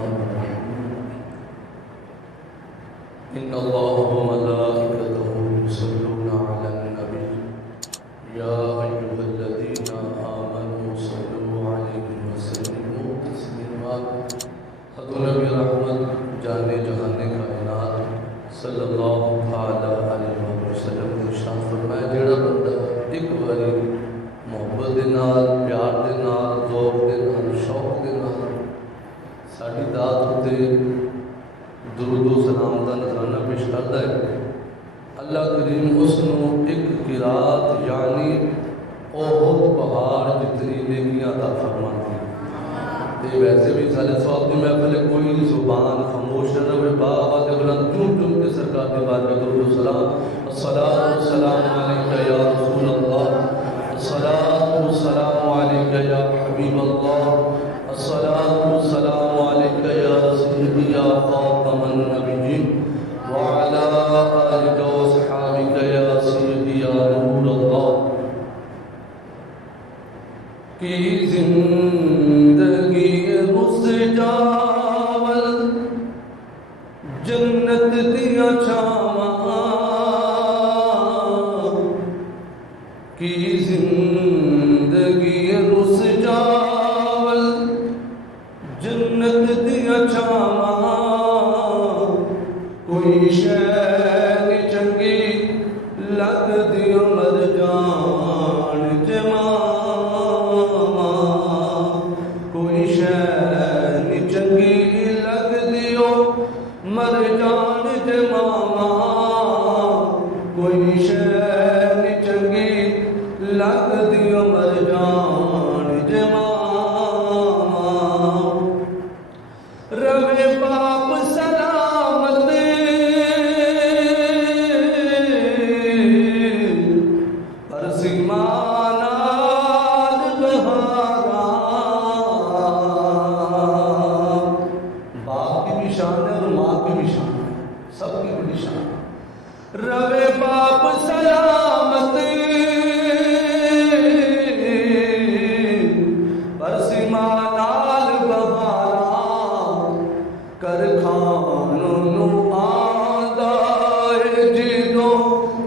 الرحمن الرحيم إن الله وملائكته يصلون على النبي يا أيها الذين آمنوا صلوا عليه وسلموا تسليما حضور نبی رحمت جانے جہانے کائنات صلی اللہ تعالی علیہ وسلم نے ارشاد فرمایا جڑا بندہ ایک باری محبت دے نال پیار دے نال ذوق دے نال شوق دے نال ساڈی ذات تے درود و سلام دا نذرانہ پیش کرتا ہے اللہ کریم اس نو ایک قرات یعنی احد پہاڑ جتنی نیکیاں عطا فرماتی ہے۔ ویسے بھی سالے صاحب کی محفل کوئی زبان خاموش نہ رہے، باغ بلند چون چون کے سرکار کے بعد میں درود و سلام الصلاۃ والسلام علیک یا رسول اللہ، الصلاۃ والسلام علیک یا حبیب اللہ، الصلاۃ والسلام علیک یا سیدی یا خاتم النبیین وعلی آلک واصحابک یا سیدی یا نور اللہ کی زندگی مسجاول جنت دیا چھاواں کی زندگی مسجاول جنت دیا چھاواں کوئی شے نہیں چنگی لگ دی مر جان جماں کوئی شے نہیں چنگی لگ دیو مر جان جماں کوئی شے نہیں چنگی لگ دیو مر جان جماں روے باپ سلامت پرسی ماں نال بہارا باپ کی بھی شان ہے اور ماں کی بھی شان ہے، سب کی بڑی شان ہے۔ روے باپ سلامت پرسی ماں نال بہارا کر کھانو نو آندا ہے جدوں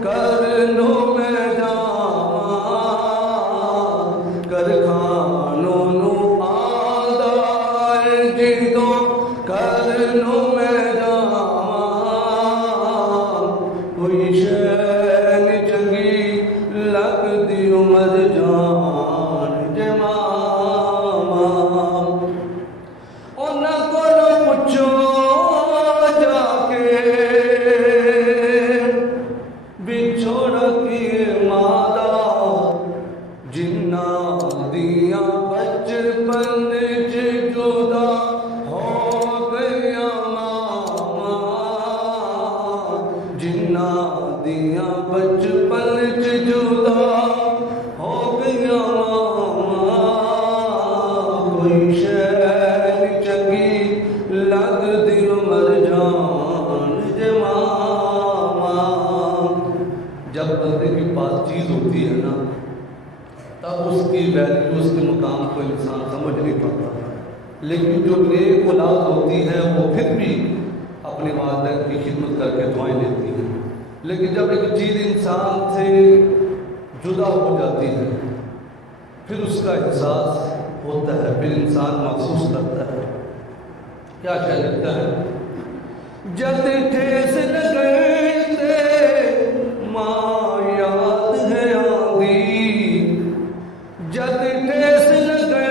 کرنو میں جاواں کر کھانو نو آندا ہے جدوں کرنو میں جاواں کوئی شے نہیں چنگی لگ دی عمر جان جماں انہاں کولوں پچھو جا کے بچھوڑ کی مادا جنہاں دیاں بچپن چ جدا ہو گئیاں ماواں جنہاں دیاں بچپن چ جدا ہو گئیاں ماواں کوئی شے نہیں چنگی لگ دی عمر جان جماں جب بندے کے پاس چیز ہوتی ہے نا تب اس کی ویلیو اس کے مقام کو انسان سمجھ نہیں پاتا، لیکن جو نیک اولاد ہوتی ہے وہ پھر بھی اپنے والدین کی خدمت کر کے دعائیں لیتی ہیں، لیکن جب ایک چیز انسان سے جدا ہو جاتی ہے پھر اس کا احساس ہوتا ہے، پھر انسان محسوس کرتا ہے۔ کیا کہہ لگتا ہے جد ٹھیس لگے ماں یاد ہے آندی جد ٹھیس لگے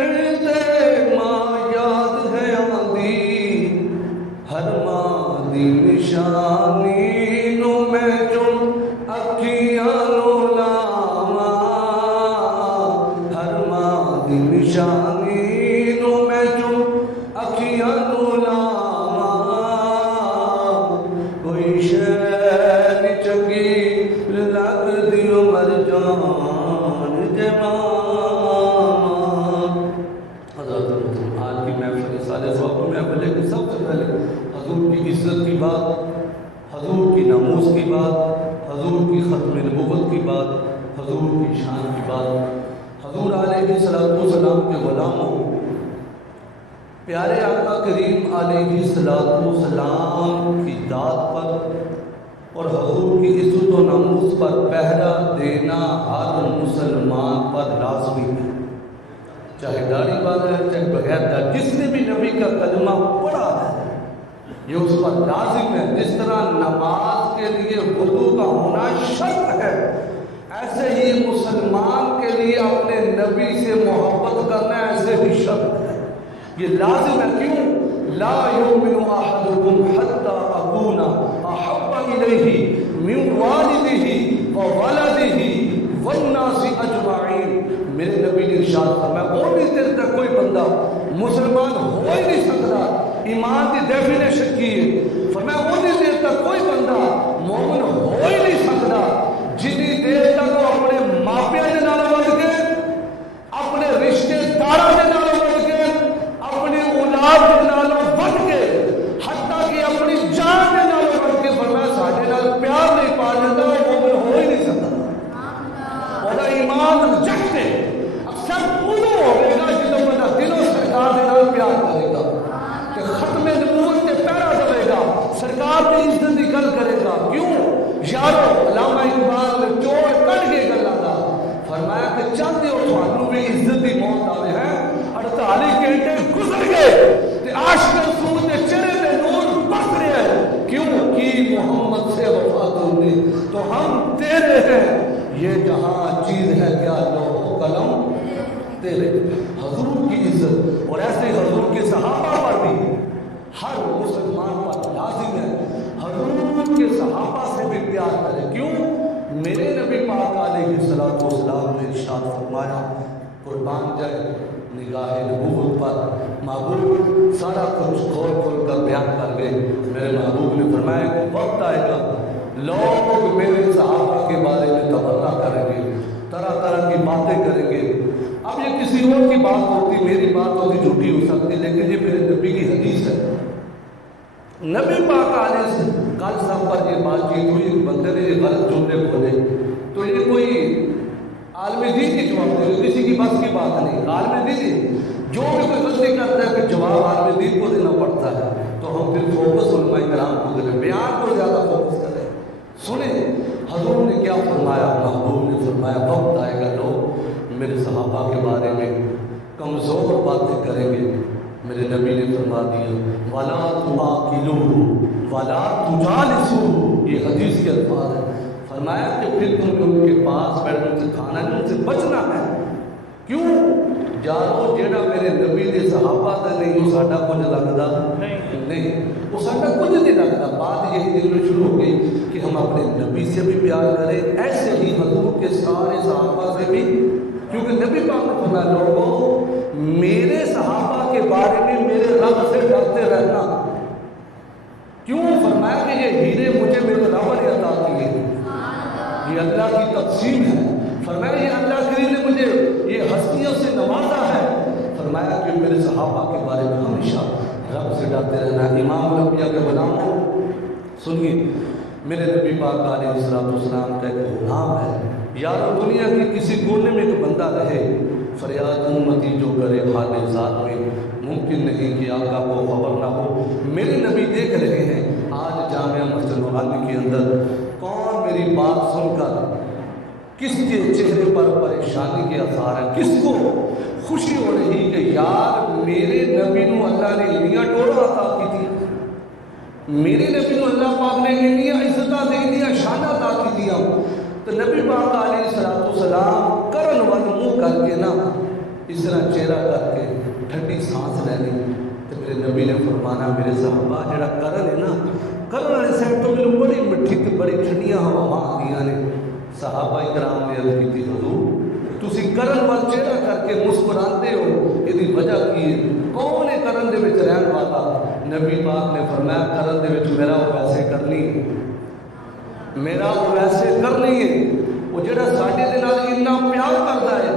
ماں یاد ہے آندی ہر ماں دی نشانی نو میں جو اکھیاں نو لاواں ہر ماں دی نشانی نو میں جو اکھیاں نو لاواں کوئی شے نہیں چنگی لگ دی عمر جان جماں حضرت آج کی محفل سارے صحابہ محفل ہے کہ سب سے پہلے حضور کی عزت کی بات، حضور کی ناموس کی بات، حضور کی ختم نبوت کی بات، حضور کی شان کی بات، حضور علیہ السلام کے غلاموں پیارے آقا کریم علیہ السلام کی ذات پر اور حضور کی عزت و ناموس پر پہرا دینا ہر مسلمان پر لازمی ہے، چاہے داڑھی والا ہے چاہے بغیر داڑھی، جس نے بھی نبی کا کلمہ پڑھا ہے یہ اس پر لازم ہے۔ جس طرح نماز کے لیے وضو کا ہونا شرط ہے، ایسے ہی مسلمان کے لیے اپنے نبی سے محبت کرنا ایسے ہی شرط ہے، یہ لازم ہے۔ کیوں؟ لا یؤمن احدکم حتی اکون احب الیہ من والدہ وولدہ والناس اجمعین۔ میرے نبی نے ارشاد فرمایا اونی دیر تک کوئی بندہ مسلمان ہو ہی نہیں سکتا، ایمان کی ڈیفینیشن کی ہے، فرمایا اونی دیر تک کوئی بندہ مومن ہو ہی نہیں سکتا جتنی دیر تک وہ اپنے ماپیاں کے نال بن کے، اپنے رشتے داراں کے نال بن کے، اپنی اولاد کے نال بن کے، حتیٰ کہ اپنی جان کے نال بن کے، فرمایا ساڈے نال پیار نہیں پا لیتا وہ مومن ہو ہی نہیں سکتا، اور ایمان ریجیکٹ ہے۔ اکثر ادو ہوئے گا جب بندہ دلوں سرکار کے نال پیار کرے گا کہ ختم نبوت کے پیرا دے گا، سرکار کی عزت کی گل کرے گا۔ کیوں یارو علامہ اقبال نے چوڑ کٹ کے گلا دا فرمایا کہ چاہتے ہو تھانوں بھی عزت کی موت آئے ہیں، 48 گھنٹے گزر گئے تے عاشق رسول کے چہرے پہ نور بڑھ رہا ہے، کیوں کی محمد سے وفا تم نے تو ہم تیرے ہیں، یہ جہاں چیز ہے کیا لوح قلم تیرے۔ حضور کی عزت اور ایسے حضور کے صحابہ پر بھی ہر مسلمان پر لازم ہے حضور کے صحابہ سے بھی پیار کرے۔ کیوں؟ میرے نبی پاک علیہ السلام نے ارشاد فرمایا قربان جائے نگاہ نبوت پر محبوب سارا کچھ کھول کھول کر بیان کر گئے۔ میرے محبوب نے فرمایا کہ وقت آئے گا لوگ میرے صحابہ کے بارے میں تبرہ کریں گے، طرح طرح کی باتیں کریں گے۔ اب یہ کسی اور کی بات ہوتی، میری بات ہوتی جھوٹی ہو سکتی، لیکن یہ میرے نبی کی حدیث ہے۔ نبی پاک علیہ کل صاحب پر یہ بات چیت ہوئی، ایک بندے نے یہ غلط جملے بولے تو یہ کوئی عالم دین کی جواب دے، کسی کی بس کی بات نہیں، عالم دین جو بھی کوئی غلطی کرتا ہے کہ جواب عالم دین کو دینا پڑتا ہے، تو ہم پھر فوکس علماء کرام کو دیں، بیان کو زیادہ فوکس کریں۔ سنیں حضور نے کیا فرمایا، محبوب نے فرمایا وقت آئے گا لوگ میرے صحابہ کے بارے میں کمزور باتیں کریں گے۔ میرے نبی نے فرما دیا وَلَا تُعَاقِلُوهُ وَلَا تُجَالِسُوهُ، یہ حدیث کے الفاظ ہیں۔ فرمایا کہ پھر تم نے ان کے پاس بیٹھ ان سے کھانا نہیں، ان سے بچنا ہے۔ کیوں؟ جانو جیڑا میرے نبی دے صحابہ تے نہیں وہ ساڈا کچھ لگدا نہیں، وہ ساڈا کچھ نہیں لگتا۔ بات یہی دل میں شروع ہو گئی کہ ہم اپنے نبی سے بھی پیار کریں، ایسے ہی حضور کے سارے صحابہ سے بھی، کیونکہ نبی پاک نے فرمایا لوگوں میرے صحابہ کے بارے میں میرے رب سے ڈرتے رہنا۔ کیوں؟ فرمایا کہ یہ ہیرے مجھے میرے رب نے عطا کیے، یہ اللہ کی تقسیم ہے۔ فرمایا یہ اللہ کریم نے مجھے یہ ہستیوں سے نوازا ہے۔ فرمایا کہ میرے صحابہ کے بارے میں ہمیشہ رب سے ڈرتے رہنا۔ امام الانبیاء کے غلاموں سنیے، میرے نبی پاک علیہ السلام کا ایک غلام ہے، یارو دنیا کے کسی کونے میں ایک بندہ رہے، فریاد امتی جو کرے حال ذات میں، ممکن نہیں کہ آقا کو خبر نہ ہو۔ میرے نبی دیکھ رہے ہیں آج جامعہ مسجد العلی کے اندر کون میری بات سن کر کس کے چہرے پر پریشانی کے آثار ہیں، کس کو خوشی ہو رہی کہ یار میرے نبی نو اللہ نے انیاں ٹوڑا عطا کی تھی، میرے نبی نو اللہ پاک نے انیاں عزتاں دے دیا، شانہ عطا کی دیا۔ تو نبی پاک علیہ السلام کرن ول منہ کر کے نا اس طرح چہرہ کر کے ٹھنڈی سانس لینی، تو میرے نبی نے فرمانا میرے صحابہ جڑا کرن ہے نا، کرن والے سائڈ تو میرے بڑی مٹھی تے بڑی ٹھنڈیاں ہوا آندیاں نے۔ صحابہ کرام نے عرض کی حضور تسی کرن وال چہرہ کر کے مسکراتے ہو، یہ وجہ کی ہے؟ کون ہے کرن دے وچ رہن والا؟ نبی پاک نے فرمایا کرن دے وچ میرا ویسے کرنی ہے، میرا ویسے کرنی ہے، وہ جڑا ساڈے دے نال اتنا پیار کرتا ہے۔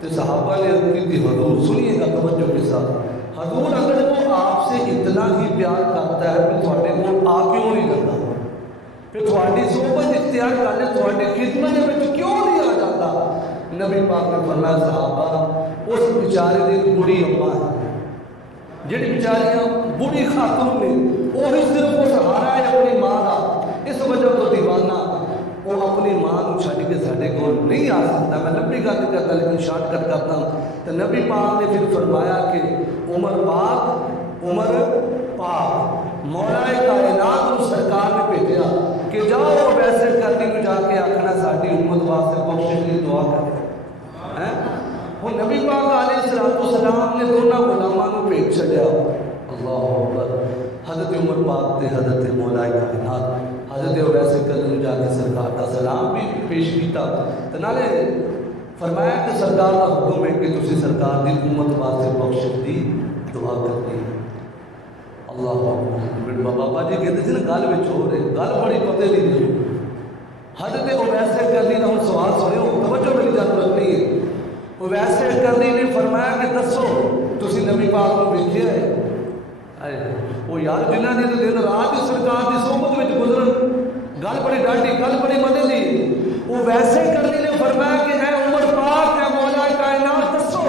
تو صحابہ نے عرض کی حضور سنیے گا توجہ کے ساتھ، حضور اگر وہ آپ سے اتنا ہی پیار کرتا ہے پھر تھوڑے کو آ کیوں نہیں کرتا؟ پھر تھوڑی صحبت اختیار کر لے، تھوڑی خدمت میں کیوں نہیں آ جاتا؟ نبی پاک نے فرمایا صحابہ اس بیچارے دی بڑی اماں ہے، جڑی بیچاریاں بوڑھی خاتون نے وہی صرف وہ سہارا ہے اپنی ماں کا، اس وجہ تو دیوانہ وہ اپنی ماں کو چھڈ کے سارے کول نہیں آ سکتا۔ میں لمبی گل نہیں کرتا لیکن شارٹ کٹ کرتا ہوں۔ تو نبی پاک نے پھر فرمایا کہ عمر پاک مولا کائنات کو سرکار نے بھیجا کہ جاؤ ویسے کرنی کو جا کے آخنا ساری امت واسطے بخشش کی دعا کرے۔ وہ نبی پاک علیہ السلام نے دونوں غلاموں کو بھیج چھڈیا۔ اللہ اکبر۔ حضرت عمر پاک تے حضرت مولا کائنات حضرت ویسے کرنی جا کے سرکار کا سلام بھی پیش کیتا، تے نالے فرمایا کہ سرکار کا حکم ہے کہ تسی سرکار دی امت واسطے بخشش دی دعا کرنی۔ اللہ اکبر۔ بابا جی کہتے تھے نا گل وچ ہو رہے گل بڑی پتہ نہیں دی۔ حضرت ویسے کرنی کا ہن سوال سنو، توجہ میری ضرورت نہیں ہے۔ وہ ویسے کرنی نے فرمایا کہ دسو تسی نبی پاک کو ویکھیا ہے؟ وہ یار جنہاں نے دن رات سرکار دی صحبت وچ گزرن، گل بڑی ڈاڈی گل بڑی مدد دی۔ وہ ویسے کرنی نے فرمایا کہ اے عمر پاک اے مولا کائنات دسو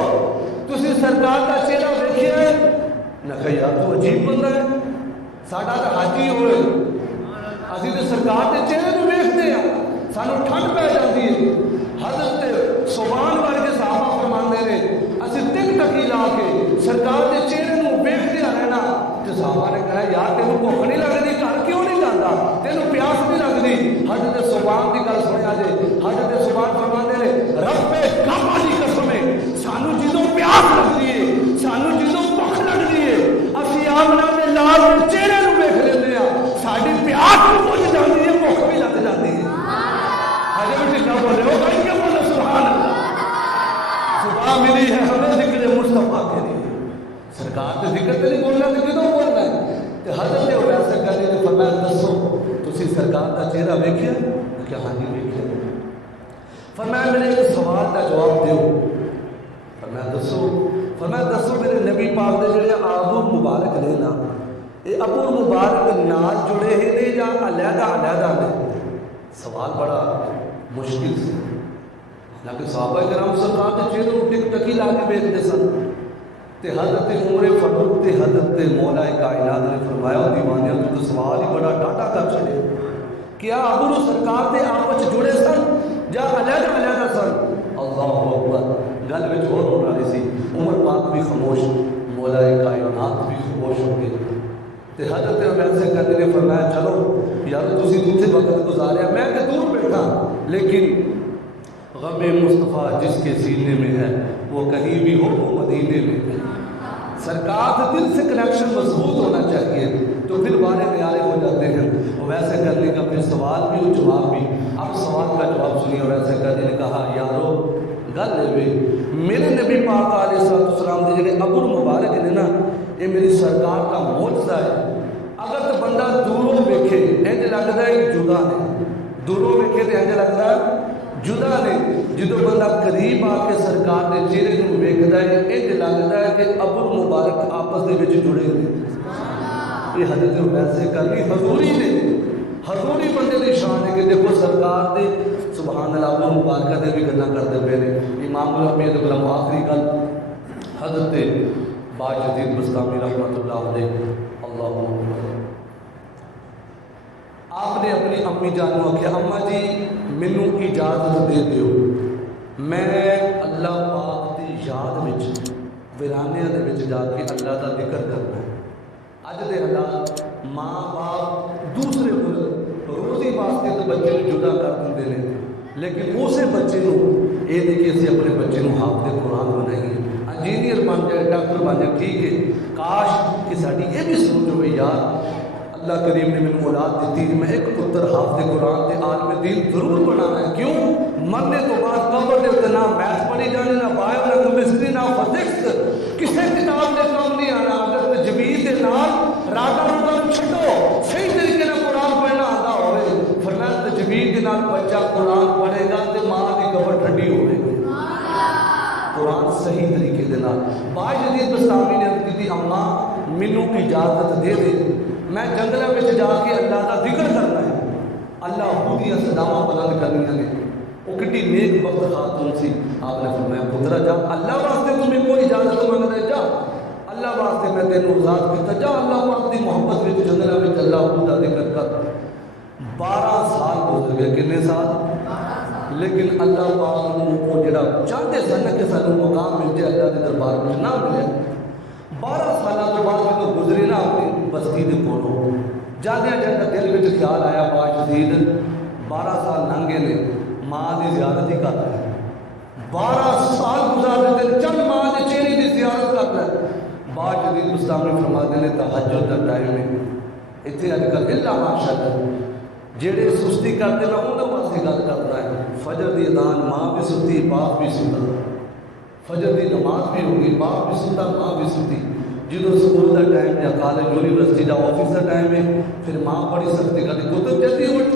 تسی سرکار دا چہرہ ویکھیا ہے؟ نہ کہ یار تو عجیب بندہ ہے، ساڈا تو حاجی ہوئے اسی تے سرکار دے چہرے نوں ویکھدے ہاں سانو ٹھنڈ پہ جاتی ہے۔ حضرت سبحان ورگے صحابہ فرماندے نے اسی ٹک ٹکی لا کے سرکار دے چہرے نوں ویکھدے رہنا۔ تے صحابہ نے کہا یار تینوں بھوک نہیں لگدی، گھر کیوں نہیں جاندا، تینوں پیاس نہیں لگدی؟ حضرت سبحان دی گل سنیا جے، حضرت سبحان فرماندے نے رب کعبہ دی قسم ہے سانو جدوں پیاس لگدی ہے، سانو جدوں بھوک لگدی ہے، اسی آمنا دے لال چہرے نوں ویکھ لیندے ہاں، ساڈی پیاس بھی بجھ جاندی ہے، بھوک بھی لگ جاندی ہے۔ حضرت کیا بولے ہو بھائی، کیا بولے سبحان اللہ۔ صبح ملی ہے ہمیں ذکر مصطفیٰ کے لیے، سرکار کے ذکر تے نہیں بولنا تو کدوں بولنا ہے؟ تو حضرت ویسے کرنے نے فرمایا دسو تسی سرکار کا چہرہ ویکھیا؟ کہ ہاں جی ویکھیا۔ فرمایا میرے ایک سوال کا جواب دیو۔ فرمایا دسو میرے نبی پاک دے جڑے آبو مبارک نے نا، یہ ابو مبارک نال جڑے ہیں نے یا علیحدہ نے؟ سوال بڑا مشکل سے، لیکن صحابہ کرام سرکار کے چہرے کو ٹک ٹکی لا کے ویکھدے سن۔ تے حضرت عمر فاروق تے حضرت مولا کائنات نے فرمایا دیوانیاں تو سوال ہی بڑا ڈاٹا کر چھڑے، کیا ابو سرکار دے آپس جڑے سن یا علیحدہ سن؟ اللہ اکبر۔ گل وچ ہور ہونے والی سی، عمر پاک بھی خاموش، مولا کائنات بھی خاموش ہو گئے۔ تے حضرت ویسے کرنے نے فرمایا چلو یار تسی دوسرے وقت گزاریا، میں تے دور بیٹھا لیکن غم مصطفیٰ جس کے سینے میں ہے وہ کہیں بھی ہو وہ مدینے میں ہے۔ سرکار سے دل سے کنیکشن مضبوط ہونا چاہیے تو پھر بارے نیارے ہو جاتے ہیں۔ ویسے کرنے کا پھر سوال بھی اور جواب بھی۔ اب سوال کا جواب سنیے۔ ویسے کرنے نے کہا یارو گل ہے میرے نبی پاک علیہ السلام دے جڑے ابو مبارک نے نا، یہ میری سرکار کا معجزہ ہے۔ اگر تو بندہ دوروں ویکھے انج لگتا ہے جدا نے، دوروں ویکھے تو انج لگتا ہے جدا نے، جدو بندہ قریب آ کے سرکار کے چہرے کو ویکھدا ہے انج لگتا ہے کہ ابو مبارک آپس دے وچ جڑے ہوئے۔ یہ حضرت ویسے کرنی حضوری نے، حضوری بندے دی شان ہے کہ دیکھو سرکار دے سبحان اللہ ابو مبارکہ دے بھی گلاں کردے پے نے۔ امام الانبیاء دے کلام آخری گل حضرت باجدید بسطامی رحمۃ اللہ علیہ اللہ آپ نے اپنی امی جان کو آخیا اما جی مینوں اجازت دے دیو، میں اللہ پاک دی یاد وچ ویرانیاں دے وچ جا کے اللہ دا ذکر کرنا ہے۔ اج دے حالات ماں باپ دوسرے ملک روزی واسطے تو بچے کو جدا کر دیندے نے، لیکن اسے بچے کو یہ نہیں کہ اسی اپنے بچے کو حافظ قرآن بنائیے، انجینئر بن جائے، ڈاکٹر بن جائے، ٹھیک ہے، کاش کہ ساری یہ بھی سوچ ہوئے یار اللہ کریم نے میری اولاد دیتی، میں ایک پتر حافظ قرآن تے عالم دین ضرور بنانا ہے۔ کیوں؟ مرنے تو بعد قبر دے تے نہ میتھ پڑھی جانی، نہ بایو، نہ کیمسٹری، نہ فزکس، کسی کتاب دے کام نہیں آنا۔ اگر تجوید دے نال راگا روگا چھڈو، صحیح طریقے نال قرآن پڑھنا آتا ہوئے، فرمایا تجوید دے نال بچہ قرآن پڑھے گا تے ماں دی قبر ٹھنڈی ہوئے گی۔ قرآن صحیح طریقے دے نال۔ باجدید بسطامی نے عرض کی اماں مینوں اجازت دے دے، میں جنگلہ میں جا کے اللہ کا ذکر کرنا ہے، اللہ خودی صداواں بلند کرنیاں نے۔ وہ کتنی نیک وقت خاتون سی، آپ نے فرمایا پترا جا اللہ واسطے تمہیں کوئی اجازت منگ دے جا، اللہ واسطے میں تینوں آزاد کیتا، جا اللہ پاک دی محبت وچ جنگلاں وچ اللہ دا ذکر کر۔ 12 سال گزر گئے، کتنے سال؟ لیکن اللہ پاک نوں وہ جڑا چاہتے سن کہ سانوں مقام مل جائے اللہ دے دربار وچ، نہ ملے۔ 12 سالاں تو بعد جدوں گزرے نا اپنی بستی دے کولوں، جاندیاں جاندیاں دل وچ خیال آیا باشدید 12 سال لنگے نے، ماں دی زیارت ہی کر رہا ہے۔ 12 سال گزار دیتے، چند ماں دے چہرے دی زیارت کر رہا ہے۔ باشدید مستعمل فرماتے ہیں تہجد دا ٹائم ہے، اتنے اج کل الا ماشاءاللہ جڑے سستی کرتے میں انہوں واسطے گل کرنا ہے۔ فجر دی اذان ماں بھی ستی، باپ بھی ستا، فجر دی نماز بھی ہوگی، باپ بھی ستا، ماں بھی ستی۔ جدو سکول دا ٹائم یا college university the office the time ہے، پھر ماں بڑی سختی کرتی، کتب جلدی اٹھ،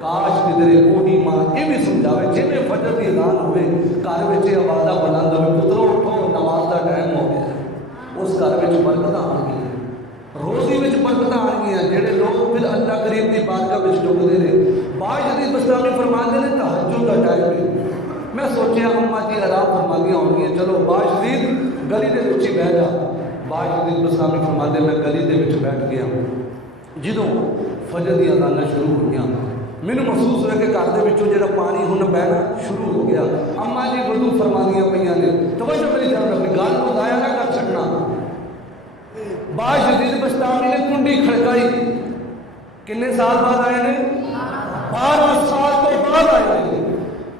کاش کدھر وہی ماں یہ بھی سمجھاوے جی میں فجر دی اذان ہوئے گھر وچ آوازاں بلند ہوئے، پترو اٹھو نماز دا ٹائم ہو گیا، اس گھر وچ برکتاں آن گئیں، روزی وچ برکتاں آن گئیں، جڑے لوگ پھر اللہ کریم دی بارگاہ وچ ٹکدے نے۔ باشدید بستامی فرماندے نے تہجد دا ٹائم ہے، میں سوچیا اماں جی آرام فرماندیاں ہون گیاں، چلو باشدید گلی دے وچ ہی بیٹھ جا۔ باشدید بستامی فرماندے میں گلی دے وچ بیٹھ گیا، جدوں فجر دی اذاناں شروع ہوئیاں مینوں محسوس ہوا کہ گھر دے وچوں جڑا پانی ہن بہنا شروع ہو گیا۔ اماں جی وضو فرماندیاں پئیاں نے، توجہ میری جان رکھنی، گل نوں ضائع نہ کر چھڈنا۔ باشدید بستامی نے کنڈی کھڑکائی، کنے سال بعد آئے نے؟ 12 سال تو بعد آئے نے۔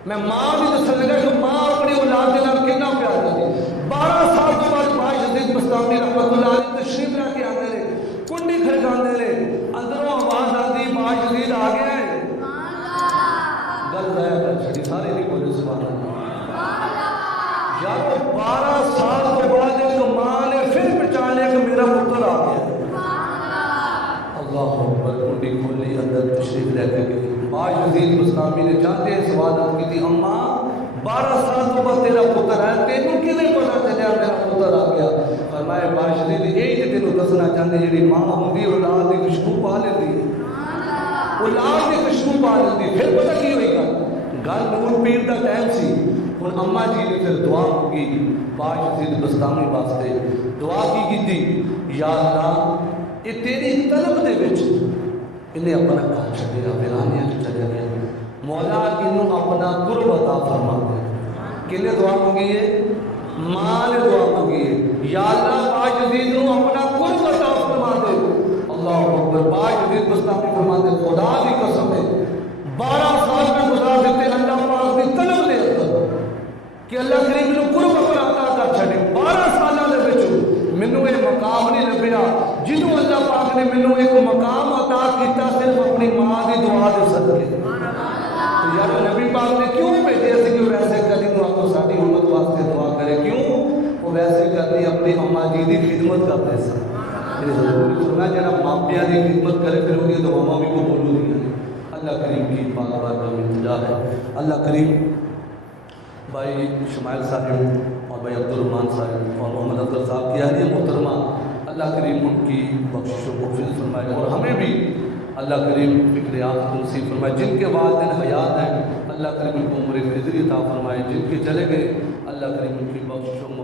میں ماں بھی دسن لگا کہ ماں اپنی اولاد کے نال کتنا پیار کرتی۔ 12 سال کے بعد باشدید بستامی رحمۃ اللہ علیہ تشریف لا کے آتے رہے، کنڈی کھڑکاندے رہے، اندروں آواز آتی باشدید آ گیا ہے۔ گل ضائع کر چھڑی، سارے نہیں بولے سبحان اللہ۔ یار 12 سال کے بعد ایک ماں نے پھر پہچانے کہ میرا پتر آ گیا۔ اللہ اکبر، کنڈی کھولی، اندر تشریف لے کے گئی۔ باشدید بستامی نے جاتے سوال کی تھی، اماں 12 سال تو بعد تیرا پتر ہے، تینوں کیویں پتا چلیا میرا پتر آ گیا؟ فرمایا باشدید یہی تے تینوں دسنا چاہتے، جڑی ماں ہوندی اولاد دی خوشبو پا لیندی، اولاد دی خوشبو پا لیندی، پھر پتہ کی ہوئی گل نور پیر دا ٹائم سی۔ ہن اماں جی نے پھر دعا مانگی باشدید بستامی واسطے، دعا کی تھی، یا اللہ یہ تیری طلب دے وچ انہیں اپنا گھر چھڈیا، ویرانیاں چ چلے گیا، مولا انہوں اپنا قرب عطا فرما دے۔ کنے دعا مانگی ہے؟ ماں نے دعا مانگی ہے، یا اللہ باشدید نوں اپنا قرب عطا فرما دے۔ اللہ اکبر، باشدید بستامی فرما دے، خدا دی قسم ہے 12 سال میں گزار دیتے اللہ پاک دی طلب دے اندر کہ اللہ کریم نوں قرب اپنا عطا کر چھڈے۔ 12 سالاں دے وچ مینوں یہ مقام نہیں لبھیا جنوں اللہ پاک نے مینوں ایک مقام عطا کیتا صرف اپنی ماں دی دعا دے صدقے۔ تو یار نبی پاک نے کیوں بھیجے سی کہ ویسے کرنی تو آپ کو ساری امت واسطے دعا کرے؟ کیوں؟ وہ ویسے کرنی اپنی اماں جی دی خدمت کرتے سن۔ میرے حضور نے فرمایا جڑا ماپیاں دی خدمت کرے پھر وہ دعاواں بھی قبول ہوندیاں نے۔ اللہ کریم کی پاک بارگاہ میں التجا ہے، اللہ کریم بھائی شمائل صاحب اور بھائی عبدالرحمان صاحب اور محمد افضل صاحب کی اہلیہ محترمہ، اللہ کریم ان کی بخشش و مغفرت فرمائے، اور ہمیں بھی اللہ کریم فکر آخرت نصیب فرمائے۔ جن کے والدین حیات ہیں اللہ کریم ان کو عمر خضری عطا فرمائے، جن کے چلے گئے اللہ کریم ان کی بخشش و